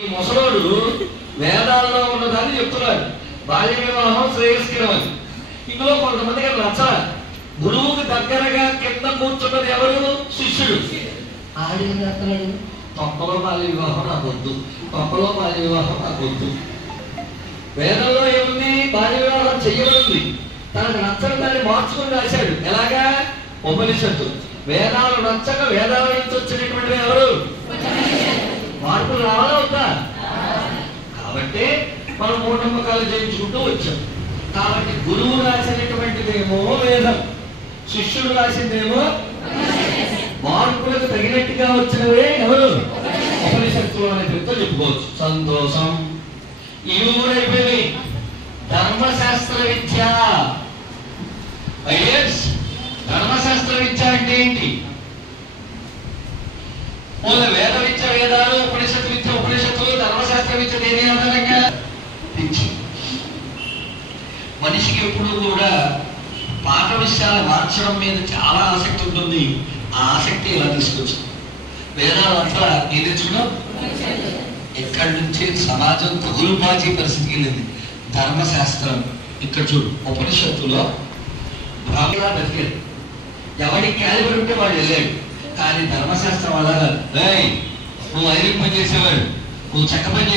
ఈ ముసలోడు వేదాల్లో ఉన్నదాన్ని చెప్తున్నాడు. బాల్య వివాహం శ్రేయస్కరం అని. ఇందులో కొంతమందికి నచ్చల. గురువుకి దగ్గరగా కింద కూర్చున్నది ఎవరు? శిష్యుడు. ఆడిన అతడు తొక్కలో బాల్య వివాహం నాకు వద్దు, తొక్కలో బాల్య వివాహం నాకు వద్దు. వేదంలో ఏముంది? బాల్య వివాహం చెయ్యబడింది. తనకు నచ్చని దాన్ని మార్చుకుని రాశాడు. ఎలాగా? ఉపనిషత్తు. వేదాలు నచ్చక వేదాల నుంచి వచ్చినటువంటి ఎవరు? మార్పులు రావాలా వద్దా? కాబట్టి మనం మూఢనమ్మకాలు చేయించుకుంటూ వచ్చాం. కాబట్టి గురువు రాసినటువంటిదేమో వేదం, శిష్యుడు రాసిందేమో మార్పులకు తగినట్టుగా వచ్చినవే ఎవరు? ఉపనిషత్తులు అనే పేరుతో చెప్పుకోవచ్చు. సంతోషం. ఇవి కూడా అయిపోయింది. ధర్మశాస్త్ర విద్య. ధర్మశాస్త్ర విద్య అంటే ఏంటి? వేద విద్య వేదాలు, ఉపనిషత్తు విద్య ఉపనిషత్తులు, ధర్మశాస్త్ర విద్య దేని ఆధారంగా? మనిషికి ఎప్పుడు కూడా పాఠ విషయాలు మార్చడం మీద చాలా ఆసక్తి ఉంటుంది. ఆ ఆసక్తి ఇలా తీసుకొచ్చింది. వేదాలు అంతా ఏం తెచ్చుకున్నాం? ఎక్కడి నుంచి సమాజం తగులుబాజీ పరిస్థితికి వెళ్ళింది. ధర్మశాస్త్రం ఇక్కడ చూడు. ఉపనిషత్తులో బ్రాహ్మణ బతికాడు. ఎవడికి క్యాలిబర్ ఉంటే వాడు వెళ్ళాడు. కానీ ధర్మశాస్త్రం అలా నువ్వు ఐరన్ పని చేసేవాడు, నువ్వు చెక్క పని